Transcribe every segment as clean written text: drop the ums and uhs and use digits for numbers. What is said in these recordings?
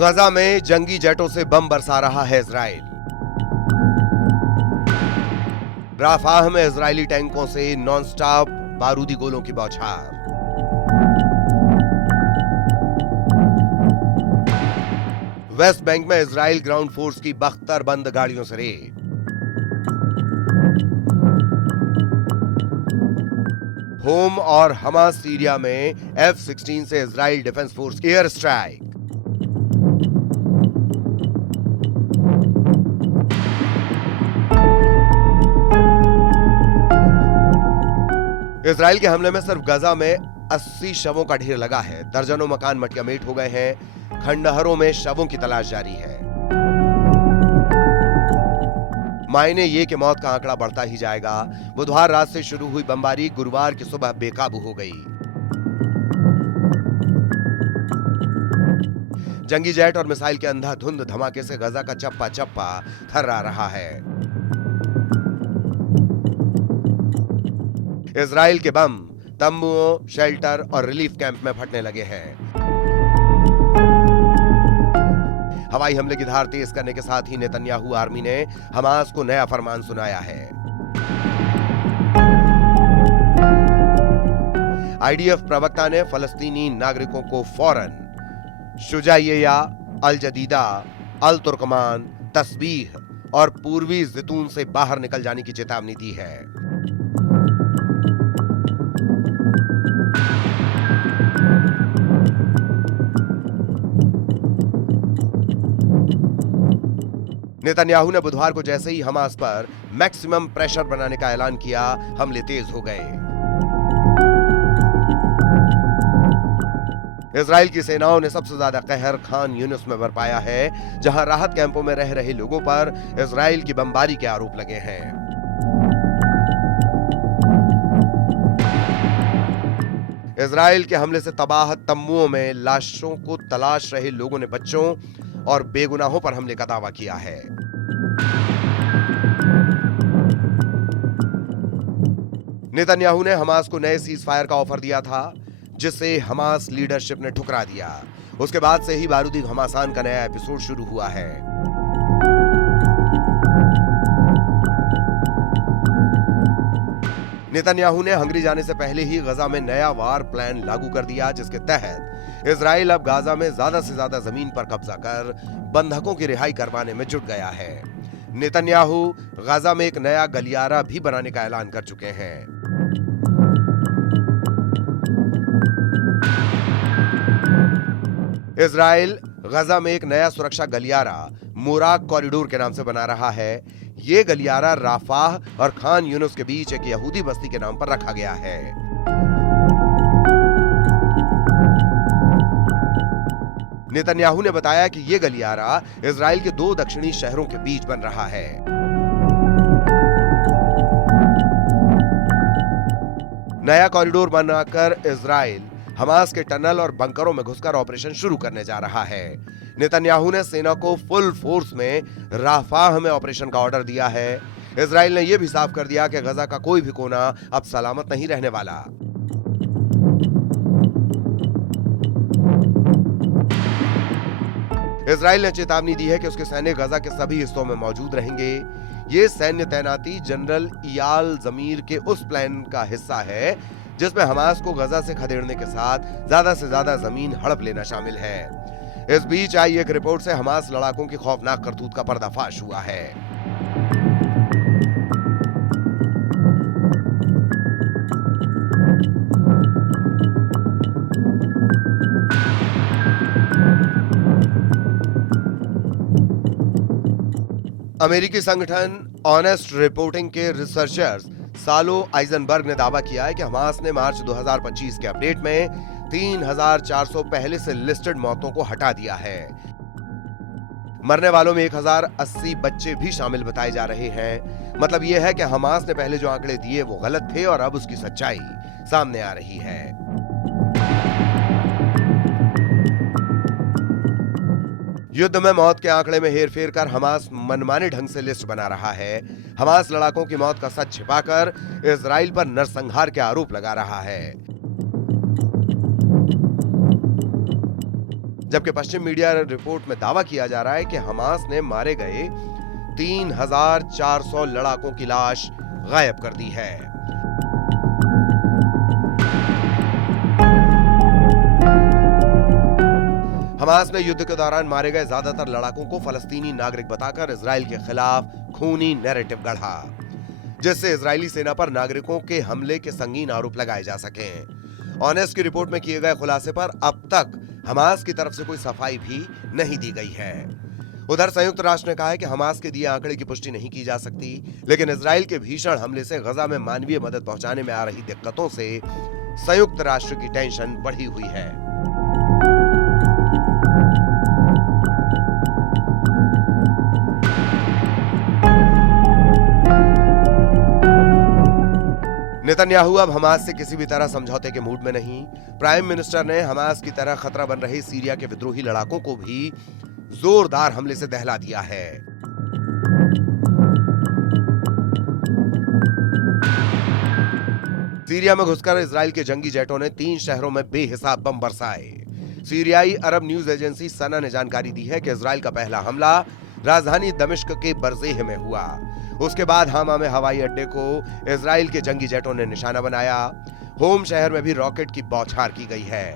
गजा में जंगी जेटों से बम बरसा रहा है इजराइल। राफाह में इजरायली टैंकों से नॉनस्टॉप बारूदी गोलों की बौछार। वेस्ट बैंक में इजराइल ग्राउंड फोर्स की बख्तर बंद गाड़ियों से रेड। होम और हमास सीरिया में F-16 से Israel defence force air strike. Israel के हमले में सिर्फ गजा में 80 शवों का ढेर लगा है। दर्जनों मकान मटियामेट हो गए हैं। खंडहरों में शवों की तलाश जारी है। मायने ये कि मौत का आंकड़ा बढ़ता ही जाएगा। बुधवार रात से शुरू हुई बमबारी गुरुवार की सुबह बेकाबू हो गई। जंगी जेट और मिसाइल के अंधाधुंध धमाके से गजा का चप्पा चप्पा थर्रा रहा है। इजराइल के बम तंबुओं, शेल्टर और रिलीफ कैंप में फटने लगे हैं। हवाई हमले की धार तेज करने के साथ ही नेतन्याहू आर्मी ने हमास को नया फरमान सुनाया है। आईडीएफ प्रवक्ता ने फलस्तीनी नागरिकों को फौरन शुजाइया, अल जदीदा, अल तुर्कमान, तस्बीह और पूर्वी ज़ैतून से बाहर निकल जाने की चेतावनी दी है। नेतन्याहू ने बुधवार को जैसे ही हमास पर मैक्सिमम प्रेशर बनाने का ऐलान किया, हमले तेज हो गए। इजराइल की सेनाओं ने सबसे ज्यादा कहर खान यूनिस में बरपाया है, जहां राहत कैंपों में रह रहे लोगों पर इजराइल की बमबारी के आरोप लगे हैं। इजराइल के हमले से तबाह तंबुओं में लाशों को तलाश रहे लोगों ने बच्चों और बेगुनाहों पर हमले का दावा किया है। नेतन्याहू ने हमास को नए सीज फायर का ऑफर दिया था, जिसे हमास लीडरशिप ने ठुकरा दिया। उसके बाद से ही बारूदी घमासान का नया एपिसोड शुरू हुआ है। नेतन्याहू ने हंगरी जाने से पहले ही गजा में नया वार प्लान लागू कर दिया, जिसके तहत इजराइल अब गाजा में ज्यादा से ज्यादा जमीन पर कब्जा कर बंधकों की रिहाई करवाने में जुट गया है। नेतन्याहू गाजा में एक नया गलियारा भी बनाने का ऐलान कर चुके हैं। इजराइल गजा में एक नया सुरक्षा गलियारा मुराक कॉरिडोर के नाम से बना रहा है। ये गलियारा राफाह और खान यूनुस के बीच एक यहूदी बस्ती के नाम पर रखा गया है। नेतन्याहू ने बताया कि यह गलियारा इजराइल के 2 दक्षिणी शहरों के बीच बन रहा है। नया कॉरिडोर बनाकर इजराइल हमास के टनल और बंकरों में घुसकर ऑपरेशन शुरू करने जा रहा है। नेतन्याहू ने सेना को फुल फोर्स में राफाह में ऑपरेशन का ऑर्डर दिया है। इजराइल ने यह भी साफ कर दिया कि गजा का कोई भी कोना अब सलामत नहीं रहने वाला। इजराइल ने चेतावनी दी है कि उसके सैनिक गजा के सभी हिस्सों में मौजूद रहेंगे। ये सैन्य तैनाती जनरल इयाल जमीर के उस प्लान का हिस्सा है जिसमें हमास को गजा से खदेड़ने के साथ ज्यादा से ज्यादा जमीन हड़प लेना शामिल है। इस बीच आई एक रिपोर्ट से हमास लड़ाकों की खौफनाक करतूत का पर्दाफाश हुआ है। अमेरिकी संगठन ऑनेस्ट रिपोर्टिंग के रिसर्चर्स सालो आइजनबर्ग ने दावा किया है कि हमास ने मार्च 2025 के अपडेट में 3,400 पहले से लिस्टेड मौतों को हटा दिया है। मरने वालों में 1,080 बच्चे भी शामिल बताए जा रहे हैं। मतलब यह है कि हमास ने पहले जो आंकड़े दिए वो गलत थे और अब उसकी सच्चाई सामने आ रही है। युद्ध में मौत के आंकड़े में हेरफेर कर हमास मनमाने ढंग से लिस्ट बना रहा है। हमास लड़ाकों की मौत का सच छिपाकर इजराइल पर नरसंहार के आरोप लगा रहा है। जबकि पश्चिम मीडिया रिपोर्ट में दावा किया जा रहा है कि हमास ने मारे गए 3,400 लड़ाकों की लाश गायब कर दी है। हमास ने युद्ध के दौरान मारे गए ज्यादातर लड़ाकों को फलस्तीनी नागरिक बताकर इजराइल के खिलाफ खूनी नैरेटिव गढ़ा, जिससे इजरायली सेना पर नागरिकों के हमले के संगीन आरोप लगाए जा सकें। ऑनेस्ट की रिपोर्ट में किए गए खुलासे पर अब तक हमास की तरफ से कोई सफाई भी नहीं दी गई है। उधर संयुक्त राष्ट्र ने कहा है कि हमास के दिए आंकड़े की पुष्टि नहीं की जा सकती, लेकिन इजराइल के भीषण हमले से गजा में मानवीय मदद पहुंचाने में आ रही दिक्कतों से संयुक्त राष्ट्र की टेंशन बढ़ी हुई है। नेतन्याहू अब हमास से किसी भी तरह समझौते के मूड में नहीं। प्राइम मिनिस्टर ने हमास की तरह खतरा बन रहे सीरिया के विद्रोही लड़ाकों को भी जोरदार हमले से दहला दिया है। सीरिया में घुसकर इजराइल के जंगी जेटों ने 3 शहरों में बेहिसाब बम बरसाए। सीरियाई अरब न्यूज एजेंसी सना ने जानकारी दी है कि इजराइल का पहला हमला राजधानी दमिश्क के बरजेह में हुआ। उसके बाद हामा में हवाई अड्डे को इजराइल के जंगी जेटों ने निशाना बनाया। होम शहर में भी रॉकेट की बौछार की गई है।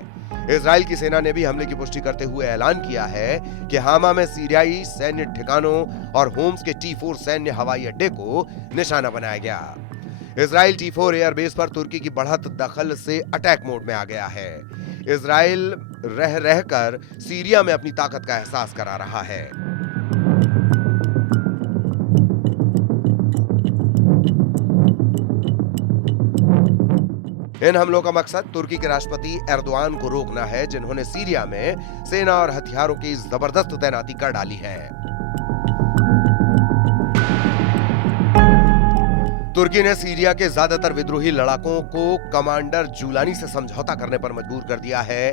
इजराइल की सेना ने भी हमले की पुष्टि करते हुए ऐलान किया है कि हामा में सीरियाई सैन्य ठिकानों और होम्स के T4 सैन्य हवाई अड्डे को निशाना बनाया गया। इजराइल T4 एयरबेस पर तुर्की की बढ़त दखल से अटैक मोड में आ गया है। इजराइल रह रहकर सीरिया में अपनी ताकत का एहसास करा रहा है। इन हमलों का मकसद तुर्की के राष्ट्रपति एर्दोआन को रोकना है, जिन्होंने सीरिया में सेना और हथियारों की जबरदस्त तैनाती कर डाली है। तुर्की ने सीरिया के ज्यादातर विद्रोही लड़ाकों को कमांडर जूलानी से समझौता करने पर मजबूर कर दिया है।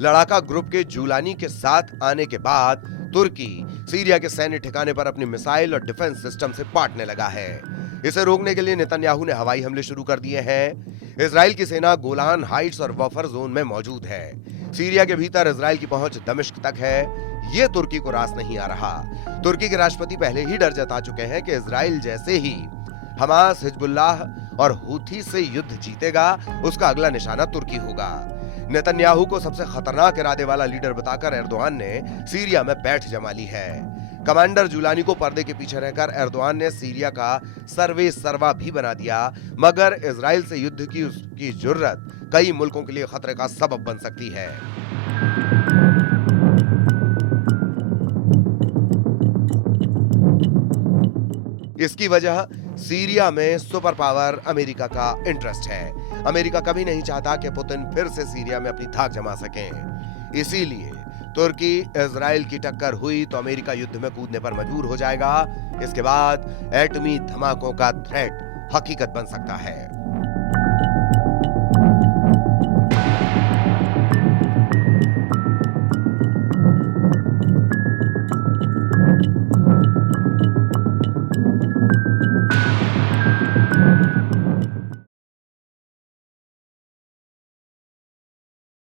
लड़ाका ग्रुप के जूलानी के साथ आने के बाद तुर्की सीरिया के सैन्य ठिकाने पर अपनी मिसाइल और डिफेंस सिस्टम से पाटने लगा है। इसे रोकने के लिए नेतन्याहू ने हवाई हमले शुरू कर दिए हैं। इजराइल की सेना गोलान हाइट्स और बफर जोन में मौजूद है। सीरिया के भीतर इजराइल की पहुंच दमिश्क तक है। ये तुर्की को रास नहीं आ रहा। तुर्की के राष्ट्रपति पहले ही डर जता चुके हैं कि इजराइल जैसे ही हमास, हिजबुल्लाह और हूथी से युद्ध जीतेगा, उसका अगला निशाना तुर्की होगा। नेतन्याहू को सबसे खतरनाक इरादे वाला लीडर बताकर एर्दोआन ने सीरिया में बैठ जमा ली है। कमांडर जूलानी को पर्दे के पीछे रहकर एर्दोआन ने सीरिया का सर्वे सर्वा भी बना दिया, मगर इजराइल से युद्ध की उसकी जुर्रत कई मुल्कों के लिए खतरे का सबब बन सकती है। इसकी वजह सीरिया में सुपर पावर अमेरिका का इंटरेस्ट है। अमेरिका कभी नहीं चाहता कि पुतिन फिर से सीरिया में अपनी धाक जमा सकें। इसीलिए तुर्की इजराइल की टक्कर हुई तो अमेरिका युद्ध में कूदने पर मजबूर हो जाएगा। इसके बाद एटमी धमाकों का थ्रेट हकीकत बन सकता है।